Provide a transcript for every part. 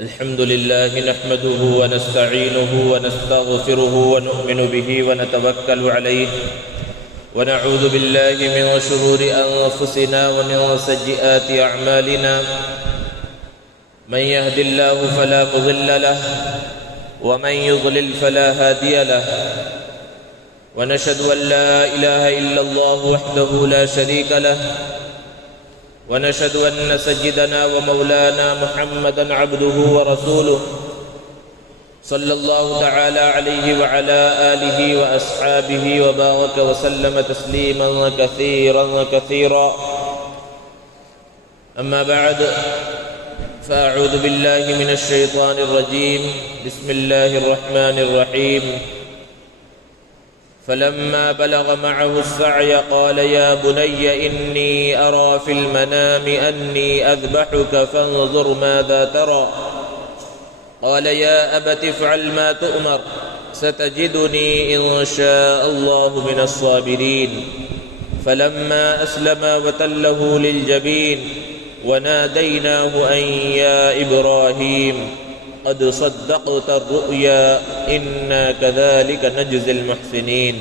الحمد لله نحمده ونستعينه ونستغفره ونؤمن به ونتوكل عليه ونعوذ بالله من شرور أنفسنا ومن سيئات أعمالنا من يهد الله فلا مضل له ومن يضلل فلا هادي له ونشهد أن لا إله إلا الله وحده لا شريك له ونشهد أن سيدنا ومولانا محمدًا عبده ورسوله صلى الله تعالى عليه وعلى آله وأصحابه وبارك وسلم تسليما كثيرا أما بعد فأعوذ بالله من الشيطان الرجيم بسم الله الرحمن الرحيم فلما بلغ معه السعي قال يا بني إني أرى في المنام أني أذبحك فانظر ماذا ترى قال يا أبت افعل ما تؤمر ستجدني إن شاء الله من الصابرين فلما أسلم وتله للجبين وناديناه أن يا إبراهيم قد صدقت الرؤيا إنا كذلك نجزي المحسنين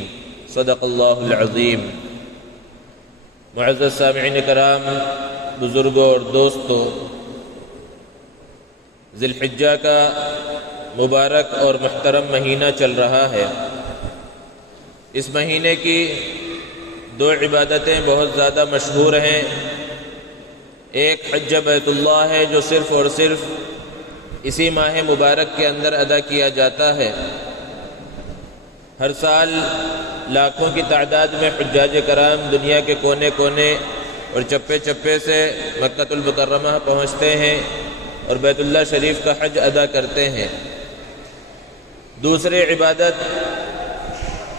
صدق الله العظيم۔ معزز سامعین کرام، بزرگوں اور دوستوں، ذی الحجہ کا مبارک اور محترم مہینہ چل رہا ہے۔ اس مہینے کی دو عبادتیں بہت زیادہ مشہور ہیں۔ ایک حج بیت اللہ ہے جو صرف اور صرف اسی ماہ مبارک کے اندر ادا کیا جاتا ہے۔ ہر سال لاکھوں کی تعداد میں حجاج کرام دنیا کے کونے کونے اور چپے چپے سے مکہ المکرمہ پہنچتے ہیں اور بیت اللہ شریف کا حج ادا کرتے ہیں۔ دوسری عبادت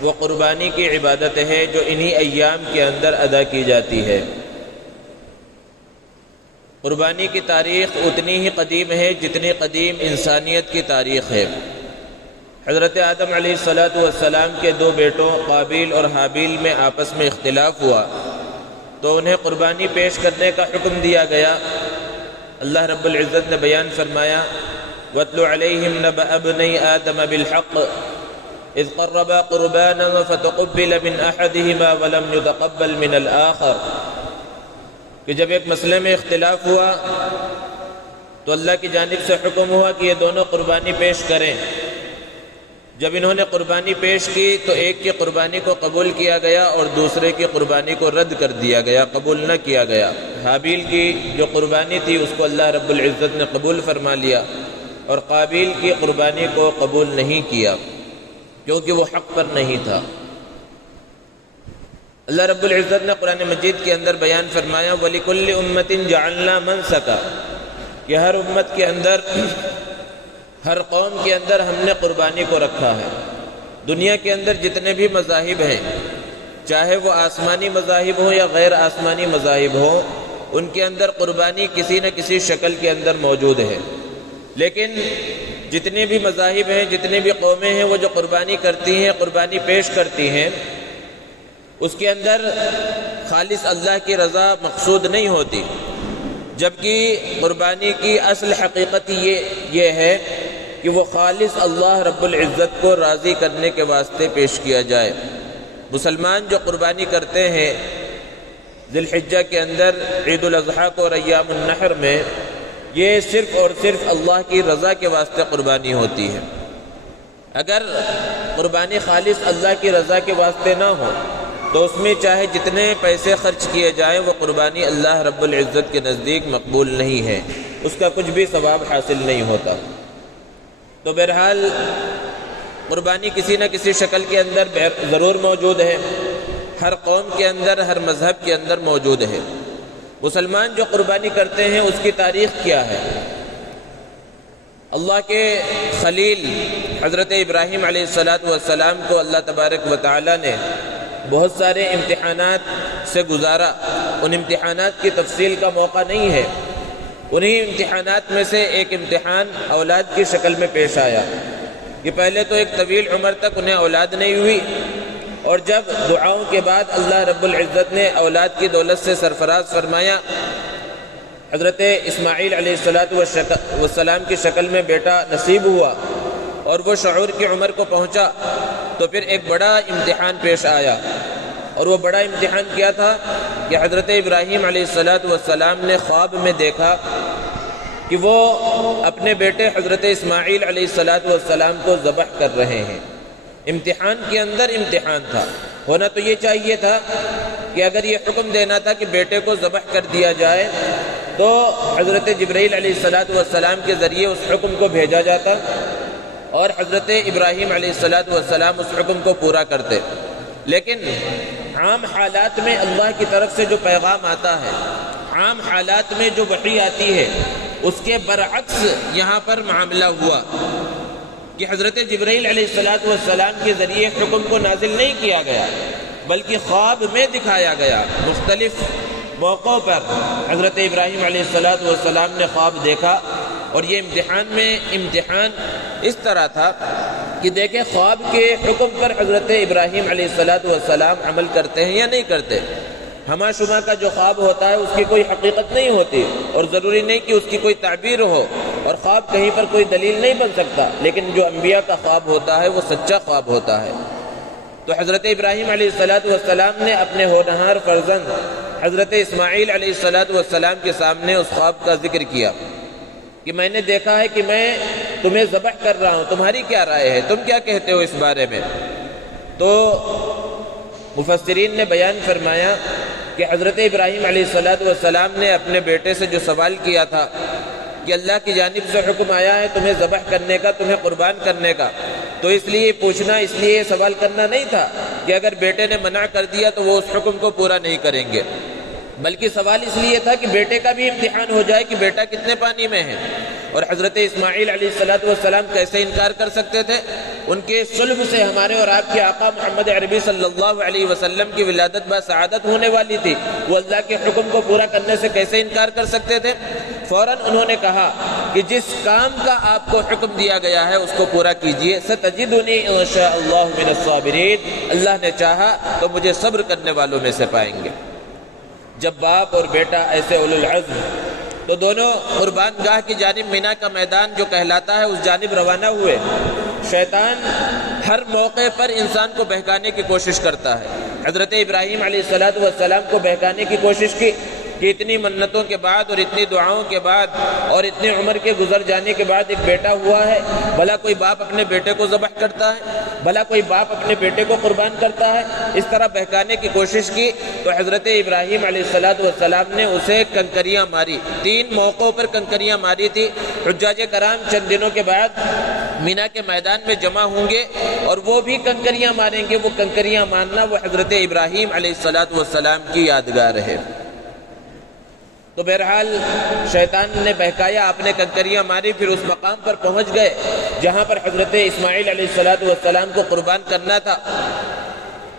وہ قربانی کی عبادت ہے جو انہی ایام کے اندر ادا کی جاتی ہے۔ قربانی کی تاریخ اتنی ہی قدیم ہے جتنی قدیم انسانیت کی تاریخ ہے۔ حضرت آدم علیہ السلام کے دو بیٹوں قابیل اور حابیل میں آپس میں اختلاف ہوا تو انہیں قربانی پیش کرنے کا حکم دیا گیا۔ اللہ رب العزت نے بیان فرمایا وَاتْلُ عَلَيْهِمْ نَبَأَ ابْنَيْ آدَمَ بِالْحَقِّ إِذْ قَرَّبَا قُرْبَانًا فَتُقُبِّلَ مِنْ أَحَدِهِمَا وَلَمْ يُتَقَبَّلْ مِنَ الْآخَرِ کہ جب ایک مسئلے میں اختلاف ہوا تو اللہ کی جانب سے حکم ہوا کہ یہ دونوں قربانی پیش کریں۔ جب انہوں نے قربانی پیش کی تو ایک کی قربانی کو قبول کیا گیا اور دوسرے کی قربانی کو رد کر دیا گیا، قبول نہ کیا گیا۔ حابیل کی جو قربانی تھی اس کو اللہ رب العزت نے قبول فرما لیا اور قابیل کی قربانی کو قبول نہیں کیا کیونکہ وہ حق پر نہیں تھا۔ اللہ رب العزت نے قرآن مجید کے اندر بیان فرمایا وَلِكُلِّ أُمَّةٍ جَعَلْنَا مَنْسَكًا کہ ہر امت کے اندر، ہر قوم کے اندر ہم نے قربانی کو رکھا ہے۔ دنیا کے اندر جتنے بھی مذاہب ہیں، چاہے وہ آسمانی مذاہب ہوں یا غیر آسمانی مذاہب ہوں، ان کے اندر قربانی کسی نہ کسی شکل کے اندر موجود ہے۔ لیکن جتنے بھی مذاہب ہیں، جتنے بھی قومیں ہیں، وہ جو قربانی کرتی ہیں، قربانی پیش کرتی ہیں، اس کے اندر خالص اللہ کی رضا مقصود نہیں ہوتی، جبکہ قربانی کی اصل حقیقت یہ ہے کہ وہ خالص اللہ رب العزت کو راضی کرنے کے واسطے پیش کیا جائے۔ مسلمان جو قربانی کرتے ہیں ذی الحجہ کے اندر، عید الاضحیٰ کو اور ایام النحر میں، یہ صرف اور صرف اللہ کی رضا کے واسطے قربانی ہوتی ہے۔ اگر قربانی خالص اللہ کی رضا کے واسطے نہ ہو تو اس میں چاہے جتنے پیسے خرچ کیے جائیں وہ قربانی اللہ رب العزت کے نزدیک مقبول نہیں ہے، اس کا کچھ بھی ثواب حاصل نہیں ہوتا۔ تو بہرحال قربانی کسی نہ کسی شکل کے اندر ضرور موجود ہے، ہر قوم کے اندر، ہر مذہب کے اندر موجود ہے۔ مسلمان جو قربانی کرتے ہیں اس کی تاریخ کیا ہے؟ اللہ کے خلیل حضرت ابراہیم علیہ السلام کو اللہ تبارک و تعالی نے بہت سارے امتحانات سے گزارا۔ ان امتحانات کی تفصیل کا موقع نہیں ہے۔ انہی امتحانات میں سے ایک امتحان اولاد کی شکل میں پیش آیا کہ پہلے تو ایک طویل عمر تک انہیں اولاد نہیں ہوئی، اور جب دعاؤں کے بعد اللہ رب العزت نے اولاد کی دولت سے سرفراز فرمایا حضرت اسماعیل علیہ السلام کی شکل میں بیٹا نصیب ہوا اور وہ شعور کی عمر کو پہنچا تو پھر ایک بڑا امتحان پیش آیا، اور وہ بڑا امتحان کیا تھا کہ حضرت ابراہیم علیہ السلام نے خواب میں دیکھا کہ وہ اپنے بیٹے حضرت اسماعیل علیہ السلام کو ذبح کر رہے ہیں۔ امتحان کے اندر امتحان تھا، ہونا تو یہ چاہیے تھا کہ اگر یہ حکم دینا تھا کہ بیٹے کو ذبح کر دیا جائے تو حضرت جبرائیل علیہ السلام کے ذریعے اس حکم کو بھیجا جاتا اور حضرت ابراہیم علیہ السلام اس حکم کو پورا کرتے۔ لیکن عام حالات میں اللہ کی طرف سے جو پیغام آتا ہے، عام حالات میں جو وحی آتی ہے، اس کے برعکس یہاں پر معاملہ ہوا کہ حضرت جبرائیل علیہ السلام کے ذریعے حکم کو نازل نہیں کیا گیا بلکہ خواب میں دکھایا گیا۔ مختلف موقعوں پر حضرت ابراہیم علیہ السلام نے خواب دیکھا، اور یہ امتحان اس طرح تھا کہ دیکھیں خواب کے حکم پر حضرت ابراہیم علیہ السلام عمل کرتے ہیں یا نہیں کرتے۔ ہما شما کا جو خواب ہوتا ہے اس کی کوئی حقیقت نہیں ہوتی، اور ضروری نہیں کہ اس کی کوئی تعبیر ہو، اور خواب کہیں پر کوئی دلیل نہیں بن سکتا، لیکن جو انبیاء کا خواب ہوتا ہے وہ سچا خواب ہوتا ہے۔ تو حضرت ابراہیم علیہ السلام نے اپنے ہونہار فرزند حضرت اسماعیل علیہ السلام کے سامنے اس خواب کا ذکر کیا کہ میں نے دیکھا ہے کہ میں تمہیں ذبح کر رہا ہوں، تمہاری کیا رائے ہے، تم کیا کہتے ہو اس بارے میں؟ تو مفسرین نے بیان فرمایا کہ حضرت ابراہیم علیہ السلام نے اپنے بیٹے سے جو سوال کیا تھا کہ اللہ کی جانب سے حکم آیا ہے تمہیں ذبح کرنے کا، تمہیں قربان کرنے کا، تو اس لیے سوال کرنا نہیں تھا کہ اگر بیٹے نے منع کر دیا تو وہ اس حکم کو پورا نہیں کریں گے، بلکہ سوال اس لیے تھا کہ بیٹے کا بھی امتحان ہو جائے کہ بیٹا کتنے پانی میں ہے۔ اور حضرت اسماعیل علیہ السلام کیسے انکار کر سکتے تھے؟ ان کے صلب سے ہمارے اور آپ کے آقا محمد عربی صلی اللہ علیہ وسلم کی ولادت بسعادت ہونے والی تھی، وہ اللہ کے حکم کو پورا کرنے سے کیسے انکار کر سکتے تھے؟ فوراً انہوں نے کہا کہ جس کام کا آپ کو حکم دیا گیا ہے اس کو پورا کیجئے، ستجدنی ان شاء اللہ من الصابرین، اللہ نے چاہا تو مجھے صبر کرنے والوں میں سے پائیں گے۔ جب باپ اور بیٹا ایسے اولو العزم تو دونوں قربان گاہ کی جانب مینا کا میدان جو کہلاتا ہے اس جانب روانہ ہوئے۔ شیطان ہر موقع پر انسان کو بہکانے کی کوشش کرتا ہے۔ حضرت ابراہیم علیہ السلام کو بہکانے کی کوشش کی کہ اتنی منتوں کے بعد اور اتنی دعاؤں کے بعد اور اتنی عمر کے گزر جانے کے بعد ایک بیٹا ہوا ہے، بھلا کوئی باپ اپنے بیٹے کو ذبح کرتا ہے؟ بھلا کوئی باپ اپنے بیٹے کو قربان کرتا ہے؟ اس طرح بہکانے کی کوشش کی تو حضرت ابراہیم علیہ السلام نے اسے کنکریاں ماری، 3 موقعوں پر کنکریاں ماری تھی۔ حجاج کرام چند دنوں کے بعد مینا کے میدان میں جمع ہوں گے اور وہ بھی کنکریاں ماریں گے۔ وہ کنکریاں مارنا وہ حضرت ابراہیم علیہ السلام کی یادگار ہے۔ تو بہرحال شیطان نے بہکایا، آپ نے کنکریاں ماری، پھر اس مقام پر پہنچ گئے جہاں پر حضرت اسماعیل علیہ السلام کو قربان کرنا تھا۔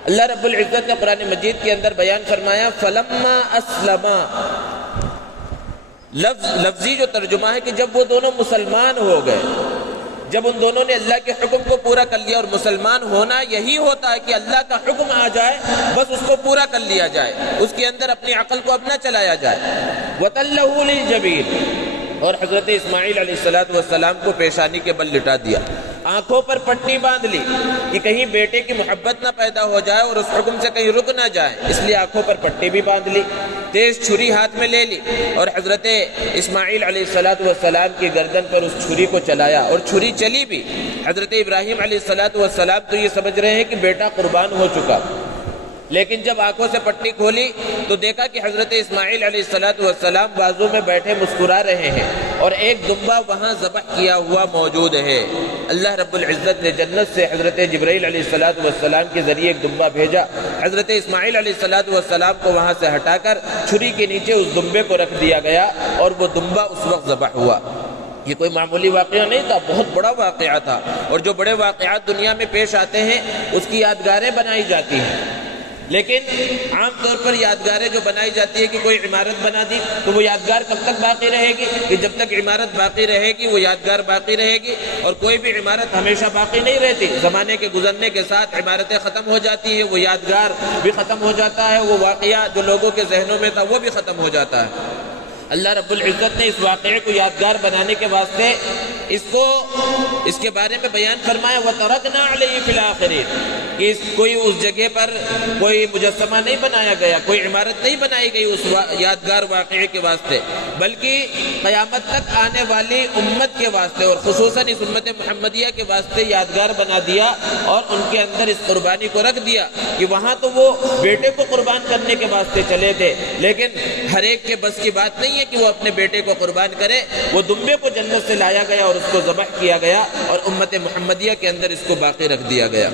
اللہ رب العزت نے قرآن مجید کے اندر بیان فرمایا فلما اسلما، لفظی جو ترجمہ ہے کہ جب وہ دونوں مسلمان ہو گئے، جب ان دونوں نے اللہ کے حکم کو پورا کر لیا، اور مسلمان ہونا یہی ہوتا ہے کہ اللہ کا حکم آ جائے بس اس کو پورا کر لیا جائے، اس کے اندر اپنی عقل کو اپنا چلایا جائے۔ وَتَلَّهُ لِلْجَبِينِ، اور حضرت اسماعیل علیہ السلام کو پیشانی کے بل لٹا دیا، آنکھوں پر پٹی باندھ لی کہ کہیں بیٹے کی محبت نہ پیدا ہو جائے اور اس حکم سے کہیں رک نہ جائے، اس لیے آنکھوں پر پٹی بھی باندھ لی، تیز چھری ہاتھ میں لے لی اور حضرت اسماعیل علیہ السلام کی گردن پر اس چھری کو چلایا، اور چھری چلی بھی۔ حضرت ابراہیم علیہ السلام تو یہ سمجھ رہے ہیں کہ بیٹا قربان ہو چکا، لیکن جب آنکھوں سے پٹی کھولی تو دیکھا کہ حضرت اسماعیل علیہ السلام بازو میں بیٹھے مسکرا رہے ہیں، اور ایک دمبا وہاں ذبح کیا ہوا موجود ہے۔ اللہ رب العزت نے جنت سے حضرت جبرائیل علیہ السلام کے ذریعے ایک دمبا بھیجا، حضرت اسماعیل علیہ السلام کو وہاں سے ہٹا کر چھری کے نیچے اس دمبے کو رکھ دیا گیا، اور وہ دمبا اس وقت ذبح ہوا۔ یہ کوئی معمولی واقعہ نہیں تھا، بہت بڑا واقعہ تھا، اور جو بڑے واقعات دنیا میں پیش آتے ہیں اس کی یادگاریں بنائی جاتی ہیں، لیکن عام طور پر یادگاریں جو بنائی جاتی ہے کہ کوئی عمارت بنا دی تو وہ یادگار کب تک باقی رہے گی؟ کہ جب تک عمارت باقی رہے گی وہ یادگار باقی رہے گی، اور کوئی بھی عمارت ہمیشہ باقی نہیں رہتی، زمانے کے گزرنے کے ساتھ عمارتیں ختم ہو جاتی ہیں، وہ یادگار بھی ختم ہو جاتا ہے، وہ واقعہ جو لوگوں کے ذہنوں میں تھا وہ بھی ختم ہو جاتا ہے۔ اللہ رب العزت نے اس واقعے کو یادگار بنانے کے واسطے اس کے بارے میں بیان فرمایا وَتَرَكْنَا عَلَيْهِ فِي الْآخِرِينَ کہ کوئی اس جگہ پر کوئی مجسمہ نہیں بنایا گیا، کوئی عمارت نہیں بنائی گئی اس یادگار واقعے کے واسطے، بلکہ قیامت تک آنے والی امت کے واسطے اور خصوصاً اس امت محمدیہ کے واسطے یادگار بنا دیا اور ان کے اندر اس قربانی کو رکھ دیا کہ وہاں تو وہ بیٹے کو قربان کرنے کے واسطے چلے تھے، لیکن ہر ایک کے بس کی بات نہیں ہے کہ وہ اپنے بیٹے کو قربان کرے۔ وہ دمبے کو جنت سے لایا گیا اور اس کو ذبح کیا گیا اور امت محمدیہ کے اندر اس کو باقی رکھ دیا گیا۔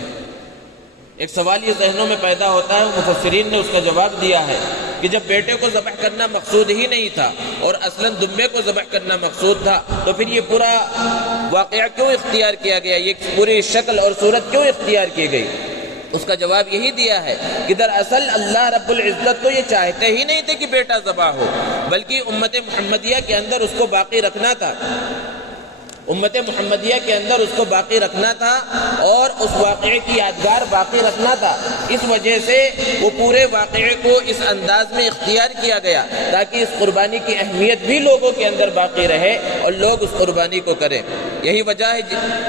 ایک سوال یہ ذہنوں میں پیدا ہوتا ہے، مفسرین نے اس کا جواب دیا ہے کہ جب بیٹے کو ذبح کرنا مقصود ہی نہیں تھا اور اصلاً دمبے کو ذبح کرنا مقصود تھا تو پھر یہ پورا واقعہ کیوں اختیار کیا گیا، یہ پوری شکل اور صورت کیوں اختیار کی گئی؟ اس کا جواب یہی دیا ہے کہ دراصل اللہ رب العزت تو یہ چاہتے ہی نہیں تھے کہ بیٹا ذبح ہو، بلکہ امت محمدیہ کے اندر اس کو باقی رکھنا تھا، امت محمدیہ کے اندر اس کو باقی رکھنا تھا اور اس واقعے کی یادگار باقی رکھنا تھا۔ اس وجہ سے وہ پورے واقعے کو اس انداز میں اختیار کیا گیا تاکہ اس قربانی کی اہمیت بھی لوگوں کے اندر باقی رہے اور لوگ اس قربانی کو کریں۔ یہی وجہ ہے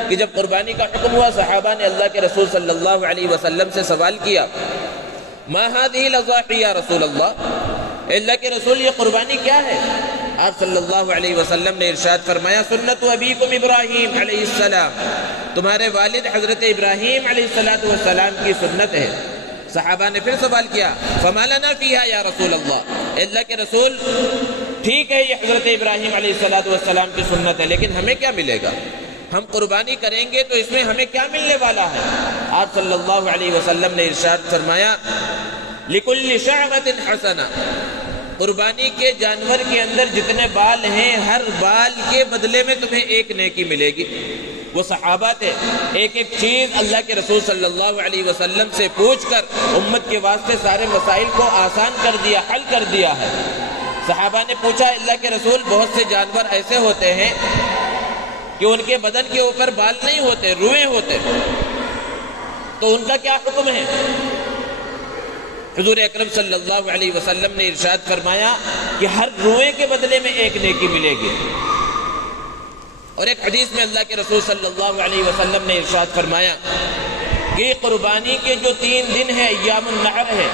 کہ جب قربانی کا حکم ہوا، صحابہ نے اللہ کے رسول صلی اللہ علیہ وسلم سے سوال کیا، ما هذه الاضاحی یا رسول اللہ کے رسول یہ قربانی کیا ہے؟ آپ صلی اللہ علیہ وسلم نے ارشاد فرمایا، سنت ابیکم ابراہیم علیہ السلام، تمہارے والد حضرت ابراہیم علیہ السلام کی سنت ہے۔ صحابہ نے پھر سوال کیا، فما لنا فیہا یا رسول اللہ کے رسول ٹھیک ہے یہ حضرت ابراہیم علیہ السلام کی سنت ہے، لیکن ہمیں کیا ملے گا؟ ہم قربانی کریں گے تو اس میں ہمیں کیا ملنے والا ہے؟ آپ صلی اللہ علیہ وسلم نے ارشاد فرمایا، لِكُلِّ شَعْرَةٍ حَسَنَةٍ، قربانی کے جانور کے اندر جتنے بال ہیں ہر بال کے بدلے میں تمہیں ایک نیکی ملے گی۔ وہ صحابہ تھے، ایک ایک چیز اللہ کے رسول صلی اللہ علیہ وسلم سے پوچھ کر امت کے واسطے سارے مسائل کو آسان کر دیا، حل کر دیا ہے۔ صحابہ نے پوچھا، اللہ کے رسول بہت سے جانور ایسے ہوتے ہیں کہ ان کے بدن کے اوپر بال نہیں ہوتے، روئیں ہوتے، تو ان کا کیا حکم ہے؟ حضور اکرم صلی اللہ علیہ وسلم نے ارشاد فرمایا کہ ہر روئے کے بدلے میں ایک نیکی ملے گی۔ اور ایک حدیث میں اللہ کے رسول صلی اللہ علیہ وسلم نے ارشاد فرمایا کہ قربانی کے جو 3 دن ہیں ایام النحر ہے،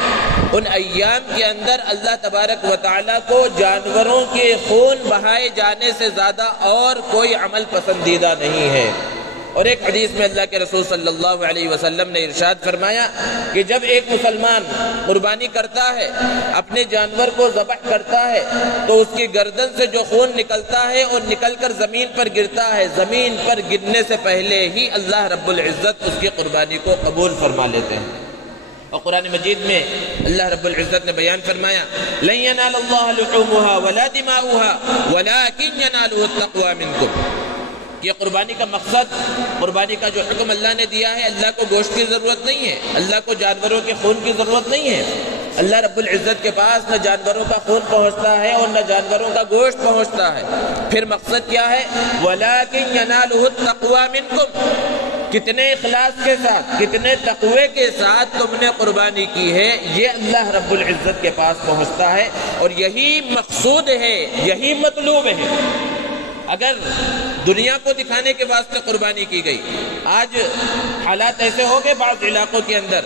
ان ایام کے اندر اللہ تبارک و تعالیٰ کو جانوروں کے خون بہائے جانے سے زیادہ اور کوئی عمل پسندیدہ نہیں ہے۔ اور ایک حدیث میں اللہ کے رسول صلی اللہ علیہ وسلم نے ارشاد فرمایا کہ جب ایک مسلمان قربانی کرتا ہے، اپنے جانور کو ذبح کرتا ہے، تو اس کی گردن سے جو خون نکلتا ہے اور نکل کر زمین پر گرتا ہے، زمین پر گرنے سے پہلے ہی اللہ رب العزت اس کی قربانی کو قبول فرما لیتے ہیں۔ اور قرآن مجید میں اللہ رب العزت نے بیان فرمایا، لن ينال الله لحومها ولا دماؤها ولكن يناله التقوى منكم، یہ قربانی کا مقصد، قربانی کا جو حکم اللہ نے دیا ہے، اللہ کو گوشت کی ضرورت نہیں ہے، اللہ کو جانوروں کے خون کی ضرورت نہیں ہے۔ اللہ رب العزت کے پاس نہ جانوروں کا خون پہنچتا ہے اور نہ جانوروں کا گوشت پہنچتا ہے۔ پھر مقصد کیا ہے؟ وَلَكِنْ يَنَالُهُ التَّقْوَى مِنْكُمْ، کتنے اخلاص کے ساتھ، کتنے تقوی کے ساتھ تم نے قربانی کی ہے، یہ اللہ رب العزت کے پاس پہنچتا ہے، اور یہی مقصود ہے، یہی مطلوب ہے۔ اگر دنیا کو دکھانے کے واسطے قربانی کی گئی، آج حالات ایسے ہو گئے بعض علاقوں کے اندر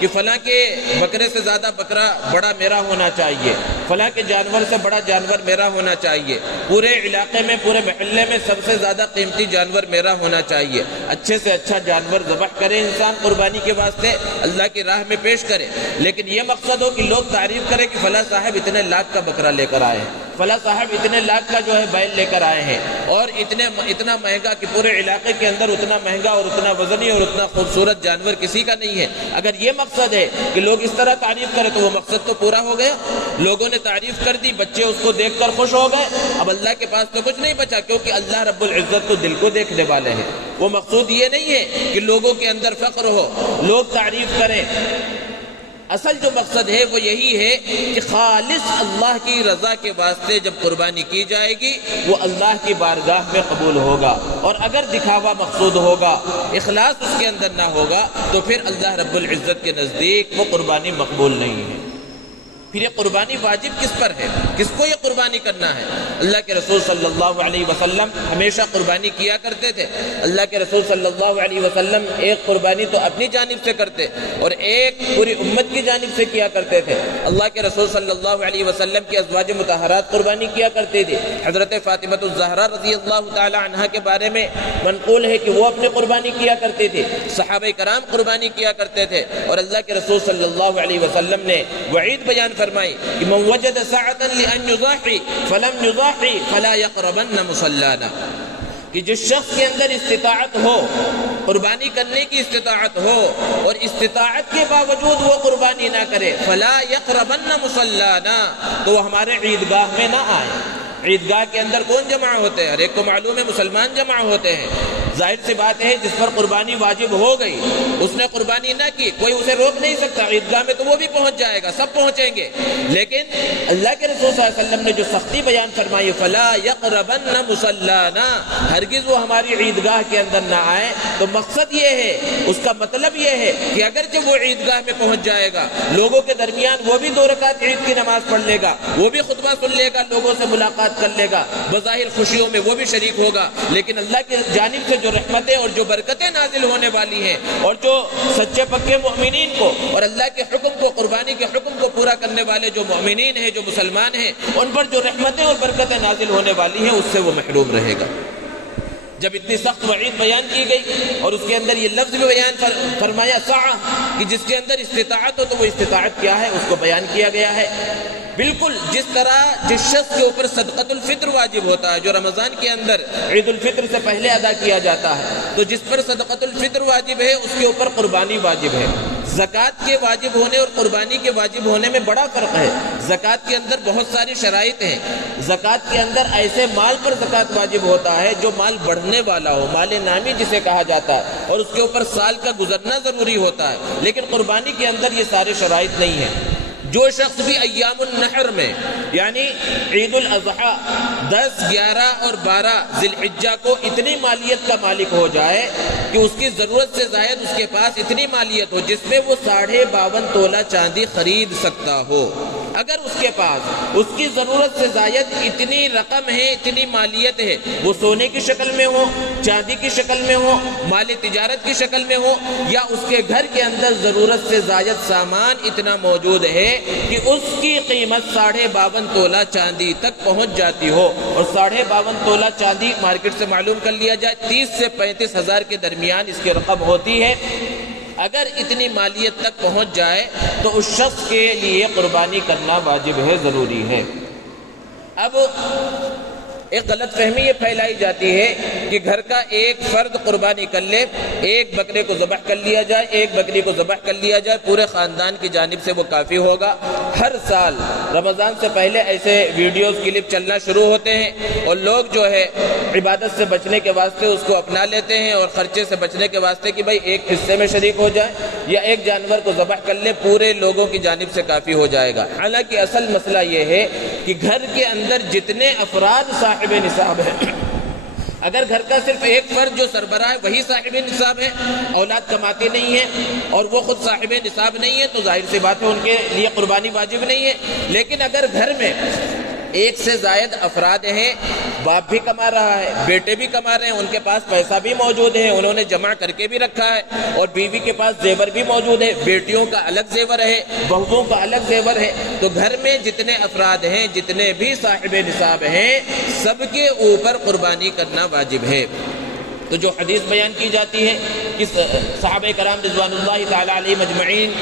کہ فلاں کے بکرے سے زیادہ بکرا بڑا میرا ہونا چاہیے، فلاں کے جانور سے بڑا جانور میرا ہونا چاہیے، پورے علاقے میں، پورے محلے میں سب سے زیادہ قیمتی جانور میرا ہونا چاہیے۔ اچھے سے اچھا جانور ذبح کرے انسان قربانی کے واسطے، اللہ کی راہ میں پیش کرے، لیکن یہ مقصد ہو کہ لوگ تعریف کریں کہ فلاں صاحب اتنے لاکھ کا بکرا لے کر آئے ہیں، فلاں صاحب اتنے لاکھ کا جو ہے بیل لے کر آئے ہیں، اور اتنا مہنگا کہ پورے علاقے کے اندر اتنا مہنگا اور اتنا وزنی اور اتنا خوبصورت جانور کسی کا نہیں ہے۔ اگر یہ مقصد ہے کہ لوگ اس طرح تعریف کریں تو وہ مقصد تو پورا ہو گیا۔ لوگوں نے تعریف کر دی، بچے اس کو دیکھ کر خوش ہو گئے، اب اللہ کے پاس تو کچھ نہیں بچا، کیونکہ اللہ رب العزت تو دل کو دیکھنے والے ہیں۔ وہ مقصود یہ نہیں ہے کہ لوگوں کے اندر فخر ہو، لوگ تعریف کریں، اصل جو مقصد ہے وہ یہی ہے کہ خالص اللہ کی رضا کے واسطے جب قربانی کی جائے گی وہ اللہ کی بارگاہ میں قبول ہوگا، اور اگر دکھاوا مقصود ہوگا، اخلاص اس کے اندر نہ ہوگا، تو پھر اللہ رب العزت کے نزدیک وہ قربانی مقبول نہیں ہے۔ پھر یہ قربانی واجب کس پر ہے؟ کس کو یہ قربانی کرنا ہے؟ اللہ کے رسول صلی اللہ علیہ وسلم ہمیشہ قربانی کیا کرتے تھے۔ اللہ کے رسول صلی اللہ علیہ وسلم ایک قربانی تو اپنی جانب سے کرتے اور ایک پوری امت کی جانب سے کیا کرتے تھے۔ اللہ کے رسول صلی اللہ علیہ وسلم کی ازواج مطہرات قربانی کیا کرتے تھے۔ حضرت فاطمہ الزہرا رضی اللہ تعالی عنہا کے بارے میں منقول ہے کہ وہ اپنی قربانی کیا کرتے تھے، صحابہ کرام قربانی کیا کرتے تھے، اور اللہ کے رسول صلی اللہ علیہ وسلم نے وعید بیان فرمائی کہ من وجد ساعة لأن يضاحي فلم يضاحي فلا يقربن مصلانا، کہ جس شخص کے اندر استطاعت ہو، قربانی کرنے کی استطاعت ہو اور استطاعت کے باوجود وہ قربانی نہ کرے، فلا يقربن مصلانا، تو وہ ہمارے عیدگاہ میں نہ آئے۔ عیدگاہ کے اندر کون جمع ہوتے ہیں؟ ہر ایک کو معلوم ہے مسلمان جمع ہوتے ہیں۔ ظاہر سی بات ہے جس پر قربانی واجب ہو گئی اس نے قربانی نہ کی، کوئی اسے روک نہیں سکتا، عیدگاہ میں تو وہ بھی پہنچ جائے گا، سب پہنچیں گے۔ لیکن اللہ کے رسول صلی اللہ علیہ وسلم نے جو سختی بیان فرمائی فلا یقربن مصلانا، ہرگز وہ ہماری عیدگاہ کے اندر نہ آئے، تو مقصد یہ ہے، اس کا مطلب یہ ہے کہ اگرچہ وہ عیدگاہ میں پہنچ جائے گا، لوگوں کے درمیان وہ بھی 2 رکعت عید کی نماز پڑھ لے گا، وہ بھی خطبہ سن لے گا، لوگوں سے ملاقات کر لے گا، بظاہر خوشیوں میں وہ بھی شریک ہوگا، لیکن اللہ کی جانب سے جو رحمتیں اور جو برکتیں نازل ہونے والی ہیں اور جو سچے پکے مؤمنین کو اور اللہ کے حکم کو، قربانی کے حکم کو پورا کرنے والے جو مؤمنین ہیں، جو مسلمان ہیں، ان پر جو رحمتیں اور برکتیں نازل ہونے والی ہیں، اس سے وہ محروم رہے گا۔ جب اتنی سخت وعید بیان کی گئی اور اس کے اندر یہ لفظ بھی بیان فرمایا سعہ، کہ جس کے اندر استطاعت ہو تو وہ استطاعت کیا ہے اس کو بیان کیا گیا ہے۔ بالکل جس طرح جس شخص کے اوپر صدقۃ الفطر واجب ہوتا ہے، جو رمضان کے اندر عید الفطر سے پہلے ادا کیا جاتا ہے، تو جس پر صدقۃ الفطر واجب ہے اس کے اوپر قربانی واجب ہے۔ زکوٰۃ کے واجب ہونے اور قربانی کے واجب ہونے میں بڑا فرق ہے۔ زکوٰۃ کے اندر بہت ساری شرائط ہیں۔ زکوٰۃ کے اندر ایسے مال پر زکوٰۃ واجب ہوتا ہے جو مال بڑھنے والا ہو، مال نامی جسے کہا جاتا ہے، اور اس کے اوپر سال کا گزرنا ضروری ہوتا ہے، لیکن قربانی کے اندر یہ سارے شرائط نہیں ہیں۔ جو شخص بھی ایام النحر میں یعنی عید الاضحیٰ 10، 11 اور 12 ذی الحجہ کو اتنی مالیت کا مالک ہو جائے کہ اس کی ضرورت سے زائد اس کے پاس اتنی مالیت ہو جس میں وہ 52.5 تولہ چاندی خرید سکتا ہو، اگر اس کے پاس اس کی ضرورت سے زائد اتنی رقم ہے، اتنی مالیت ہے، وہ سونے کی شکل میں ہو، چاندی کی شکل میں ہو، مال تجارت کی شکل میں ہو، یا اس کے گھر کے اندر ضرورت سے زائد سامان اتنا موجود ہے کہ اس کی قیمت 52.5 تولہ چاندی تک پہنچ جاتی ہو، اور 52.5 تولہ چاندی مارکیٹ سے معلوم کر لیا جائے 30 سے 35 ہزار کے درمیان اس کی رقم ہوتی ہے۔ اگر اتنی مالیت تک پہنچ جائے تو اس شخص کے لیے قربانی کرنا واجب ہے، ضروری ہے۔ اب ایک غلط فہمی یہ پھیلائی جاتی ہے کہ گھر کا ایک فرد قربانی کر لے، ایک بکرے کو ذبح کر لیا جائے، ایک بکری کو ذبح کر لیا جائے، پورے خاندان کی جانب سے وہ کافی ہوگا۔ ہر سال رمضان سے پہلے ایسے ویڈیوز کلپ چلنا شروع ہوتے ہیں اور لوگ جو ہے عبادت سے بچنے کے واسطے اس کو اپنا لیتے ہیں، اور خرچے سے بچنے کے واسطے کہ بھائی ایک حصے میں شریک ہو جائے یا ایک جانور کو ذبح کر لے، پورے لوگوں کی جانب سے کافی ہو جائے گا۔ حالانکہ اصل مسئلہ یہ ہے کہ گھر کے اندر جتنے افراد صاحب نصاب ہیں، اگر گھر کا صرف ایک فرد جو سربراہ ہے وہی صاحب نصاب ہے، اولاد کماتی نہیں ہے اور وہ خود صاحب نصاب نہیں ہے، تو ظاہر سی بات ہے ان کے لیے قربانی واجب نہیں ہے۔ لیکن اگر گھر میں ایک سے زائد افراد ہیں، باپ بھی کما رہا ہے، بیٹے بھی کما رہے ہیں، ان کے پاس پیسہ بھی موجود ہے، انہوں نے جمع کر کے بھی رکھا ہے، اور بیوی کے پاس زیور بھی موجود ہے، بیٹیوں کا الگ زیور ہے، بہوؤں کا الگ زیور ہے، تو گھر میں جتنے افراد ہیں، جتنے بھی صاحب نصاب ہیں، سب کے اوپر قربانی کرنا واجب ہے۔ تو جو حدیث بیان کی جاتی ہے کہ صحابہ کرام رضوان اللہ تعالی علیہ مجمعین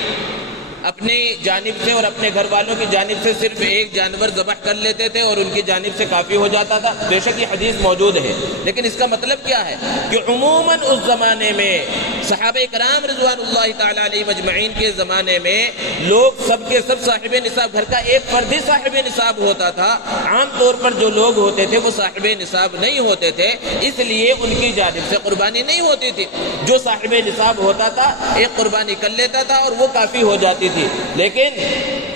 اپنی جانب سے اور اپنے گھر والوں کی جانب سے صرف ایک جانور ذبح کر لیتے تھے اور ان کی جانب سے کافی ہو جاتا تھا، بے شک یہ حدیث موجود ہے، لیکن اس کا مطلب کیا ہے کہ عموماً اس زمانے میں صحابہ کرام رضوان اللہ تعالی علیہ مجمعین کے زمانے میں لوگ سب کے سب صاحب نصاب، گھر کا ایک فرد ہی صاحب نصاب ہوتا تھا۔ عام طور پر جو لوگ ہوتے تھے وہ صاحب نصاب نہیں ہوتے تھے، اس لیے ان کی جانب سے قربانی نہیں ہوتی تھی۔ جو صاحب نصاب ہوتا تھا ایک قربانی کر لیتا تھا اور وہ کافی ہو جاتی تھی، لیکن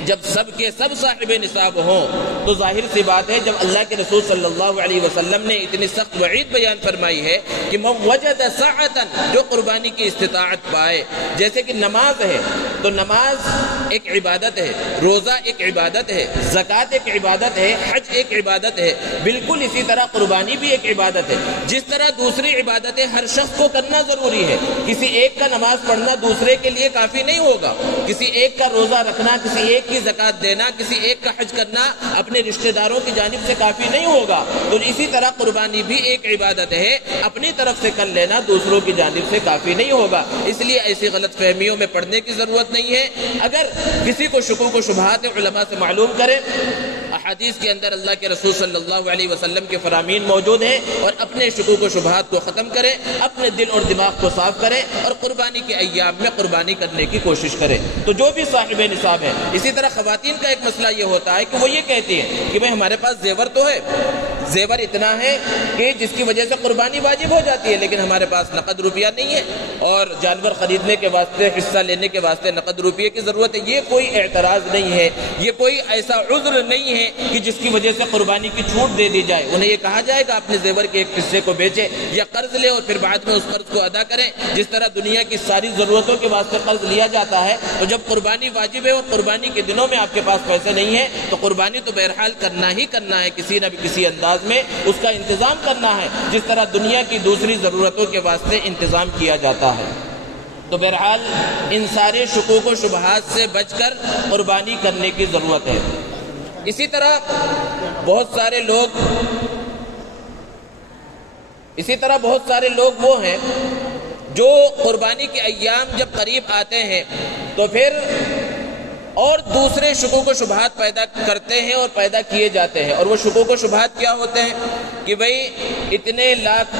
جب سب کے سب صاحب نصاب ہوں تو ظاہر سی بات ہے، جب اللہ کے رسول صلی اللہ علیہ وسلم نے اتنی سخت وعید بیان فرمائی ہے کہ من وجد ساعة، جو قربانی کی استطاعت پائے، جیسے کہ نماز ہے، تو نماز ایک عبادت ہے، روزہ ایک عبادت ہے، زکوٰۃ ایک عبادت ہے، حج ایک عبادت ہے، بالکل اسی طرح قربانی بھی ایک عبادت ہے۔ جس طرح دوسری عبادتیں ہر شخص کو کرنا ضروری ہے، کسی ایک کا نماز پڑھنا دوسرے کے لیے کافی نہیں ہوگا، کسی ایک کا روزہ رکھنا، کسی ایک کی زکوٰۃ دینا، کسی ایک کا حج کرنا اپنے رشتہ داروں کی جانب سے کافی نہیں ہوگا۔ تو اسی طرح قربانی بھی ایک عبادت ہے، اپنی طرف سے کر لینا دوسروں کی جانب سے کافی نہیں ہوگا۔ اس لیے ایسی غلط فہمیوں میں پڑنے کی ضرورت نہیں ہے۔ اگر کسی کو شکوک و شبہات علماء سے معلوم کرے، احادیث کے اندر اللہ کے رسول صلی اللہ علیہ وسلم کے فرامین موجود ہیں، اور اپنے شکوک و شبہات کو ختم کرے، اپنے دل اور دماغ کو صاف کرے، اور قربانی کے ایام میں قربانی کرنے کی کوشش کرے۔ تو جو بھی صاحب نصاب ہے، اسی طرح خواتین کا ایک مسئلہ یہ ہوتا ہے کہ وہ یہ کہتی ہیں کہ بھئی ہمارے پاس زیور تو ہے، زیور اتنا ہے کہ جس کی وجہ سے قربانی واجب ہو جاتی ہے، لیکن ہمارے پاس نقد روپیہ نہیں ہے، اور جانور خریدنے کے واسطے، حصہ لینے کے واسطے نقد روپیے کی ضرورت ہے۔ یہ کوئی اعتراض نہیں ہے، یہ کوئی ایسا عذر نہیں ہے کہ جس کی وجہ سے قربانی کی چھوٹ دے دی جائے۔ انہیں یہ کہا جائے گا اپنے زیور کے ایک حصے کو بیچے یا قرض لے اور پھر بعد میں اس قرض کو ادا کریں۔ جس طرح دنیا کی ساری ضرورتوں کے واسطے قرض لیا جاتا ہے، تو جب قربانی واجب ہے اور قربانی کے دنوں میں آپ کے پاس پیسے نہیں ہیں، تو قربانی تو بہرحال کرنا ہی کرنا ہے، کسی نہ کسی انداز میں اس کا انتظام کرنا ہے، جس طرح دنیا کی دوسری ضرورتوں کے واسطے انتظام کیا جاتا ہے۔ تو بہرحال ان سارے شکوک و شبہات سے بچ کر قربانی کرنے کی ضرورت ہے۔ اسی طرح بہت سارے لوگ وہ ہیں جو قربانی کے ایام جب قریب آتے ہیں تو پھر اور دوسرے شکوک و شبہات پیدا کرتے ہیں اور پیدا کیے جاتے ہیں۔ اور وہ شکوک و شبہات کیا ہوتے ہیں کہ بھئی اتنے لاکھ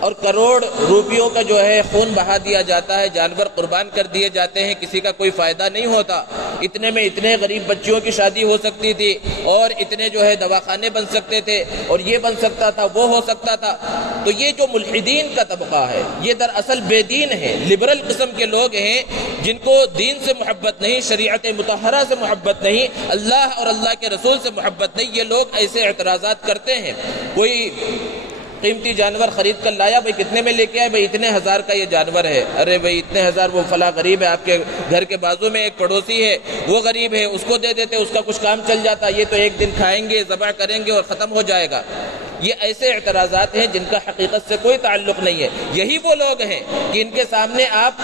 اور کروڑ روپیوں کا جو ہے خون بہا دیا جاتا ہے، جانور قربان کر دیے جاتے ہیں، کسی کا کوئی فائدہ نہیں ہوتا، اتنے میں اتنے غریب بچیوں کی شادی ہو سکتی تھی، اور اتنے جو ہے دواخانے بن سکتے تھے، اور یہ بن سکتا تھا، وہ ہو سکتا تھا۔ تو یہ جو ملحدین کا طبقہ ہے، یہ دراصل بے دین ہے، لبرل قسم کے لوگ ہیں، جن کو دین سے محبت نہیں، شریعت مطہرہ سے محبت نہیں، اللہ اور اللہ کے رسول سے محبت نہیں۔ یہ لوگ ایسے اعتراضات کرتے ہیں۔ کوئی قیمتی جانور خرید کر لایا، بھئی کتنے میں لے کے آئے، بھئی اتنے ہزار کا یہ جانور ہے، ارے بھئی اتنے ہزار، وہ فلاں غریب ہے، آپ کے گھر کے بازو میں ایک پڑوسی ہے، وہ غریب ہے، اس کو دے دیتے، اس کا کچھ کام چل جاتا، یہ تو ایک دن کھائیں گے، ذبح کریں گے اور ختم ہو جائے گا۔ یہ ایسے اعتراضات ہیں جن کا حقیقت سے کوئی تعلق نہیں ہے۔ یہی وہ لوگ ہیں کہ ان کے سامنے آپ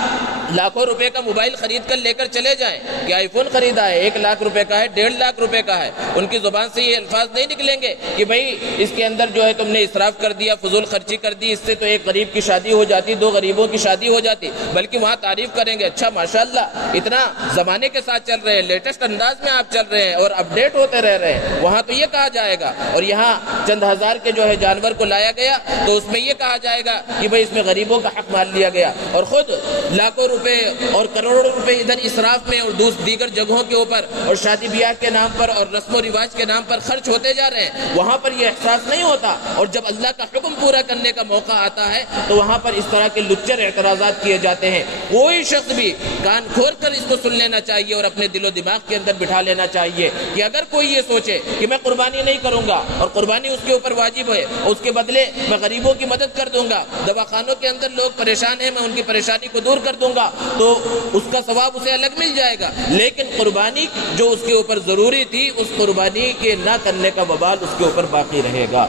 لاکھوں روپے کا موبائل خرید کر لے کر چلے جائیں کہ آئی فون خریدا ہے، 1 لاکھ روپے کا ہے، 1.5 لاکھ روپے کا ہے، ان کی زبان سے یہ الفاظ نہیں نکلیں گے کہ بھئی اس کے اندر جو ہے تم نے اسراف کر دیا، فضول خرچی کر دی، اس سے تو ایک غریب کی شادی ہو جاتی، 2 غریبوں کی شادی ہو جاتی، بلکہ وہاں تعریف کریں گے، اچھا ماشاءاللہ اتنا زمانے کے ساتھ چل رہے ہیں، لیٹسٹ انداز میں آپ چل رہے ہیں اور اپڈیٹ ہوتے رہ رہے ہیں۔ وہاں تو یہ کہا جائے گا، اور یہاں چند ہزار کے جو ہے جانور کو لایا گیا تو اس میں یہ کہا جائے گا کہ بھئی اس میں غریبوں کا حق مال لیا گیا، اور خود لاکھوں روپے اور کروڑوں روپے ادھر اسراف میں اور دیگر جگہوں کے اوپر اور شادی بیاہ کے نام پر اور رسم و رواج کے نام پر خرچ ہوتے جا رہے ہیں۔ وہاں پر یہ احساس نہیں ہوتا، اور جب اللہ کا حکم پورا کرنے کا موقع آتا ہے تو وہاں پر اس طرح کے لچر اعتراضات کیے جاتے ہیں۔ کوئی شخص بھی کان کھول کر اس کو سن لینا چاہیے اور اپنے دل و دماغ کے اندر بٹھا لینا چاہیے کہ اگر کوئی یہ سوچے کہ میں قربانی نہیں کروں گا اور قربانی اس کے اوپر واجب ہے، اس کے بدلے میں غریبوں کی مدد کر دوں گا، دواخانوں کے اندر لوگ پریشان ہیں، میں ان کی پریشانی کو دور کر دوں گا، تو اس کا ثواب اسے الگ مل جائے گا، لیکن قربانی جو اس کے اوپر ضروری تھی، اس قربانی کے نہ کرنے کا وبال اس کے اوپر باقی رہے گا۔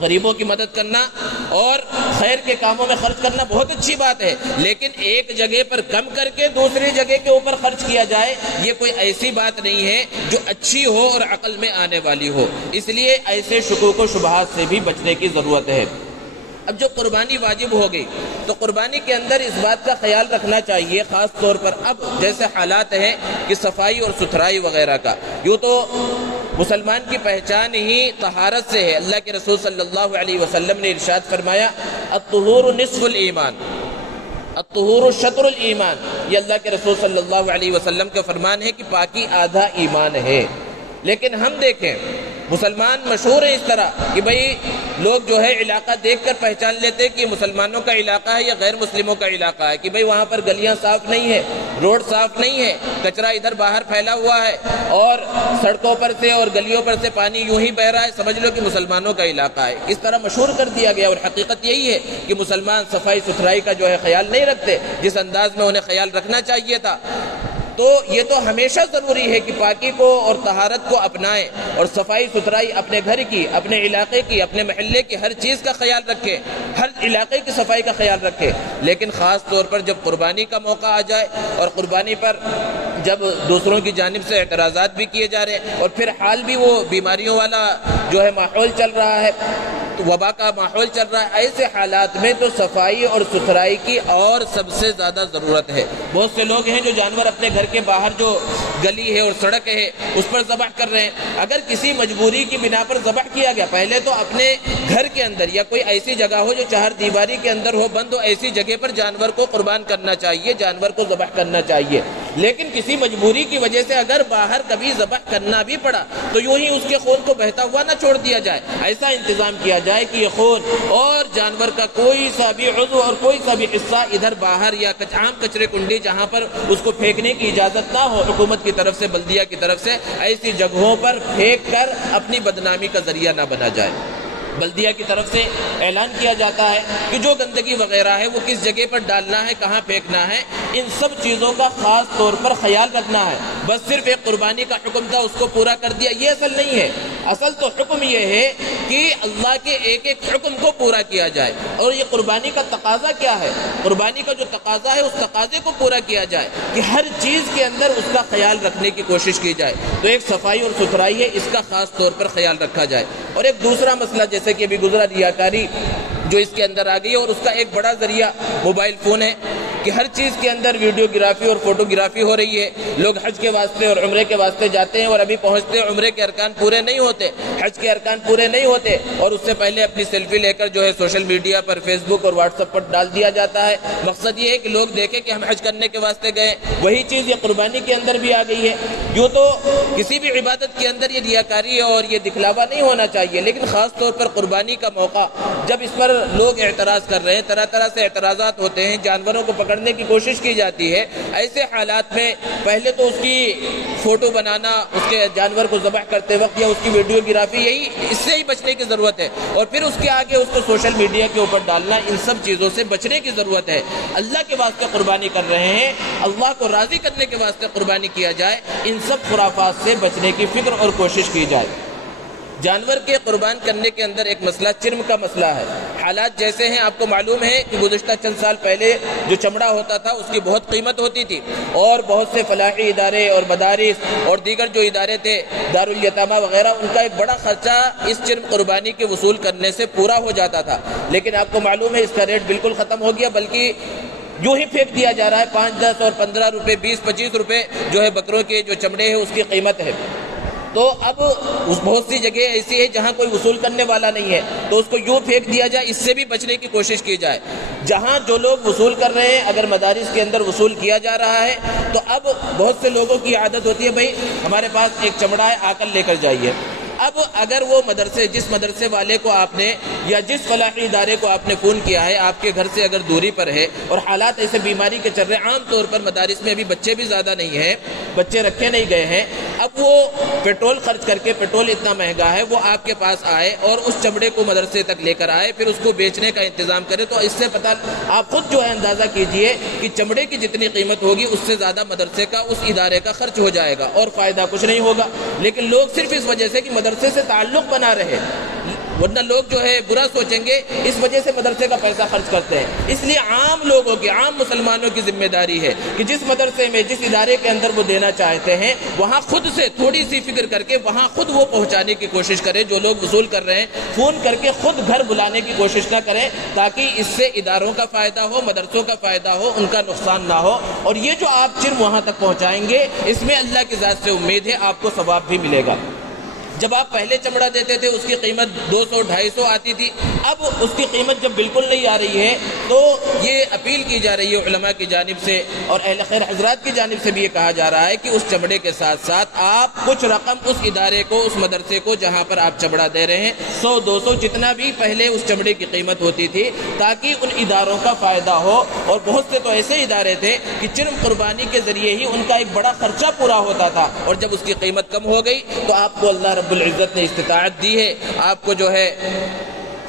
غریبوں کی مدد کرنا اور خیر کے کاموں میں خرچ کرنا بہت اچھی بات ہے، لیکن ایک جگہ پر کم کر کے دوسری جگہ کے اوپر خرچ کیا جائے، یہ کوئی ایسی بات نہیں ہے جو اچھی ہو اور عقل میں آنے والی ہو۔ اس لیے ایسے شکوک و شبہات سے بھی بچنے کی ضرورت ہے۔ اب جو قربانی واجب ہو گئی تو قربانی کے اندر اس بات کا خیال رکھنا چاہیے، خاص طور پر اب جیسے حالات ہیں کہ صفائی اور ستھرائی وغیرہ کا، یوں تو مسلمان کی پہچان ہی طہارت سے ہے۔ اللہ کے رسول صلی اللہ علیہ وسلم نے ارشاد فرمایا، الطہور نصف الایمان، الطہور شطر الایمان۔ یہ اللہ کے رسول صلی اللہ علیہ وسلم کا فرمان ہے کہ پاکی آدھا ایمان ہے۔ لیکن ہم دیکھیں مسلمان مشہور ہیں اس طرح کہ بھئی لوگ جو ہے علاقہ دیکھ کر پہچان لیتے کہ مسلمانوں کا علاقہ ہے یا غیر مسلموں کا علاقہ ہے، کہ بھئی وہاں پر گلیاں صاف نہیں ہیں، روڈ صاف نہیں ہے، کچرا ادھر باہر پھیلا ہوا ہے، اور سڑکوں پر سے اور گلیوں پر سے پانی یوں ہی بہ رہا ہے، سمجھ لو کہ مسلمانوں کا علاقہ ہے۔ اس طرح مشہور کر دیا گیا، اور حقیقت یہی ہے کہ مسلمان صفائی ستھرائی کا جو ہے خیال نہیں رکھتے جس انداز میں انہیں خیال رکھنا چاہیے تھا۔ تو یہ تو ہمیشہ ضروری ہے کہ پاکی کو اور طہارت کو اپنائیں اور صفائی ستھرائی اپنے گھر کی، اپنے علاقے کی، اپنے محلے کی ہر چیز کا خیال رکھیں، ہر علاقے کی صفائی کا خیال رکھیں۔ لیکن خاص طور پر جب قربانی کا موقع آ جائے اور قربانی پر جب دوسروں کی جانب سے اعتراضات بھی کیے جا رہے ہیں اور پھر حال بھی وہ بیماریوں والا جو ہے ماحول چل رہا ہے، وبا کا ماحول چل رہا ہے، ایسے حالات میں تو صفائی اور ستھرائی کی اور سب سے زیادہ ضرورت ہے۔ بہت سے لوگ ہیں جو جانور اپنے گھر کے باہر جو گلی ہے اور سڑک ہے اس پر ذبح کر رہے ہیں۔ اگر کسی مجبوری کی بنا پر ذبح کیا گیا، پہلے تو اپنے گھر کے اندر یا کوئی ایسی جگہ ہو جو چہار دیواری کے اندر ہو، بند ہو، ایسی جگہ پر جانور کو قربان کرنا چاہیے، جانور کو ذبح کرنا چاہیے۔ لیکن کسی مجبوری کی وجہ سے اگر باہر کبھی ذبح کرنا بھی پڑا تو یوں ہی اس کے خون کو بہتا ہوا نہ چھوڑ دیا جائے، ایسا انتظام کیا جائے کہ یہ خون اور جانور کا کوئی سا بھی عضو اور کوئی سا بھی حصہ ادھر باہر یا عام کچرے کنڈی جہاں پر اس کو پھینکنے کی اجازت نہ ہو حکومت کی طرف سے، بلدیہ کی طرف سے، ایسی جگہوں پر پھینک کر اپنی بدنامی کا ذریعہ نہ بنا جائے۔ بلدیہ کی طرف سے اعلان کیا جاتا ہے کہ جو گندگی وغیرہ ہے وہ کس جگہ پر ڈالنا ہے، کہاں پھینکنا ہے، ان سب چیزوں کا خاص طور پر خیال رکھنا ہے۔ بس صرف ایک قربانی کا حکم تھا، اس کو پورا کر دیا، یہ اصل نہیں ہے۔ اصل تو حکم یہ ہے کہ اللہ کے ایک ایک حکم کو پورا کیا جائے، اور یہ قربانی کا تقاضا کیا ہے؟ قربانی کا جو تقاضا ہے اس تقاضے کو پورا کیا جائے کہ ہر چیز کے اندر اس کا خیال رکھنے کی کوشش کی جائے۔ تو ایک صفائی اور ستھرائی ہے، اس کا خاص طور پر خیال رکھا جائے۔ اور ایک دوسرا مسئلہ جیسے کہ ابھی گزرا، ریاکاری جو اس کے اندر آ گئی ہے، اور اس کا ایک بڑا ذریعہ موبائل فون ہے کہ ہر چیز کے اندر ویڈیوگرافی اور فوٹوگرافی ہو رہی ہے۔ لوگ حج کے واسطے اور عمرے کے واسطے جاتے ہیں اور ابھی پہنچتے ہیں، عمرے کے ارکان پورے نہیں ہوتے، حج کے ارکان پورے نہیں ہوتے، اور اس سے پہلے اپنی سیلفی لے کر جو ہے سوشل میڈیا پر، فیس بک اور واٹس ایپ پر ڈال دیا جاتا ہے۔ مقصد یہ ہے کہ لوگ دیکھیں کہ ہم حج کرنے کے واسطے گئے۔ وہی چیز یہ قربانی کے اندر بھی آ گئی ہے۔ یوں تو کسی بھی عبادت کے اندر یہ ریاکاری اور یہ دکھلاوا نہیں ہونا چاہیے، لیکن خاص طور پر قربانی کا موقع جب اس پر لوگ اعتراض کر رہے ہیں، طرح طرح سے اعتراضات ہوتے ہیں، جانوروں کو پکڑنے کی کوشش کی جاتی ہے، ایسے حالات میں پہلے تو اس کی فوٹو بنانا، اس کے جانور کو ذبح کرتے وقت، یا اس کی ویڈیوگرافی، یہی اس سے ہی بچنے کی ضرورت ہے، اور پھر اس کے آگے اس کو سوشل میڈیا کے اوپر ڈالنا، ان سب چیزوں سے بچنے کی ضرورت ہے۔ اللہ کے واسطے قربانی کر رہے ہیں، اللہ کو راضی کرنے کے واسطے قربانی کیا جائے، ان سب خرافات سے بچنے کی فکر اور کوشش کی جائے۔ جانور کے قربان کرنے کے اندر ایک مسئلہ چرم کا مسئلہ ہے۔ حالات جیسے ہیں، آپ کو معلوم ہے کہ گزشتہ چند سال پہلے جو چمڑا ہوتا تھا اس کی بہت قیمت ہوتی تھی، اور بہت سے فلاحی ادارے اور مدارس اور دیگر جو ادارے تھے، دارالیتامہ وغیرہ، ان کا ایک بڑا خرچہ اس چرم قربانی کے وصول کرنے سے پورا ہو جاتا تھا۔ لیکن آپ کو معلوم ہے اس کا ریٹ بالکل ختم ہو گیا، بلکہ یوں ہی پھینک دیا جا رہا ہے۔ 5، 10 اور 15 روپے، 20، 25 روپے جو ہے بکروں کے جو چمڑے ہیں اس کی قیمت ہے۔ تو اب بہت سی جگہ ایسی ہے جہاں کوئی وصول کرنے والا نہیں ہے، تو اس کو یوں پھینک دیا جائے، اس سے بھی بچنے کی کوشش کی جائے۔ جہاں جو لوگ وصول کر رہے ہیں، اگر مدارس کے اندر وصول کیا جا رہا ہے تو اب بہت سے لوگوں کی عادت ہوتی ہے، بھائی ہمارے پاس ایک چمڑا ہے، آ کر لے کر جائیے۔ اب اگر وہ مدرسے، جس مدرسے والے کو آپ نے یا جس فلاحی ادارے کو آپ نے فون کیا ہے، آپ کے گھر سے اگر دوری پر ہے اور حالات ایسے بیماری کے چل رہے ہیں، عام طور پر مدارس میں ابھی بچے بھی زیادہ نہیں ہیں، بچے رکھے نہیں گئے ہیں، اب وہ پیٹرول خرچ کر کے، پیٹرول اتنا مہنگا ہے، وہ آپ کے پاس آئے اور اس چمڑے کو مدرسے تک لے کر آئے، پھر اس کو بیچنے کا انتظام کرے، تو اس سے پتہ آپ خود جو ہے اندازہ کیجئے کہ چمڑے کی جتنی قیمت ہوگی اس سے زیادہ مدرسے کا، اس ادارے کا خرچ ہو جائے گا اور فائدہ کچھ نہیں ہوگا۔ لیکن لوگ صرف اس وجہ سے کہ مدرسے سے تعلق بنا رہے، ورنہ لوگ جو ہے برا سوچیں گے، اس وجہ سے مدرسے کا پیسہ خرچ کرتے ہیں۔ اس لیے عام لوگوں کی، عام مسلمانوں کی ذمہ داری ہے کہ جس مدرسے میں، جس ادارے کے اندر وہ دینا چاہتے ہیں، وہاں خود سے تھوڑی سی فکر کر کے وہاں خود وہ پہنچانے کی کوشش کریں۔ جو لوگ وصول کر رہے ہیں، فون کر کے خود گھر بلانے کی کوشش نہ کریں، تاکہ اس سے اداروں کا فائدہ ہو، مدرسوں کا فائدہ ہو، ان کا نقصان نہ ہو۔ اور یہ جو آپ چرم وہاں تک پہنچائیں گے، اس میں اللہ کی ذات سے امید ہے آپ کو ثواب بھی ملے گا۔ جب آپ پہلے چمڑا دیتے تھے اس کی قیمت 200، 250 آتی تھی، اب اس کی قیمت جب بالکل نہیں آ رہی ہے تو یہ اپیل کی جا رہی ہے علماء کی جانب سے اور اہل خیر حضرات کی جانب سے بھی یہ کہا جا رہا ہے کہ اس چمڑے کے ساتھ ساتھ آپ کچھ رقم اس ادارے کو، اس مدرسے کو جہاں پر آپ چمڑا دے رہے ہیں، 100، 200 جتنا بھی پہلے اس چمڑے کی قیمت ہوتی تھی، تاکہ ان اداروں کا فائدہ ہو۔ اور بہت سے تو ایسے ادارے تھے کہ چرم قربانی کے ذریعے ہی ان کا ایک بڑا خرچہ پورا ہوتا تھا، اور جب اس کی قیمت کم ہو گئی تو آپ کو اللہ رب العزت نے استطاعت دی ہے، آپ کو جو ہے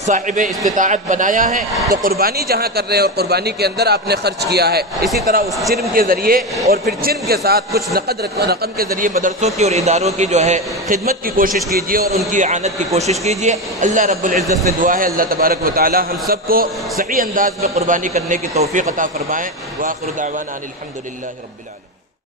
صاحب استطاعت بنایا ہے تو قربانی جہاں کر رہے ہیں اور قربانی کے اندر آپ نے خرچ کیا ہے، اسی طرح اس چرم کے ذریعے اور پھر چرم کے ساتھ کچھ نقد رقم کے ذریعے مدرسوں کی اور اداروں کی جو ہے خدمت کی کوشش کیجیے اور ان کی اعانت کی کوشش کیجیے۔ اللہ رب العزت سے دعا ہے اللہ تبارک و تعالی ہم سب کو صحیح انداز میں قربانی کرنے کی توفیق عطا فرمائے۔ وآخر دعوانا ان الحمد للہ رب العالمین۔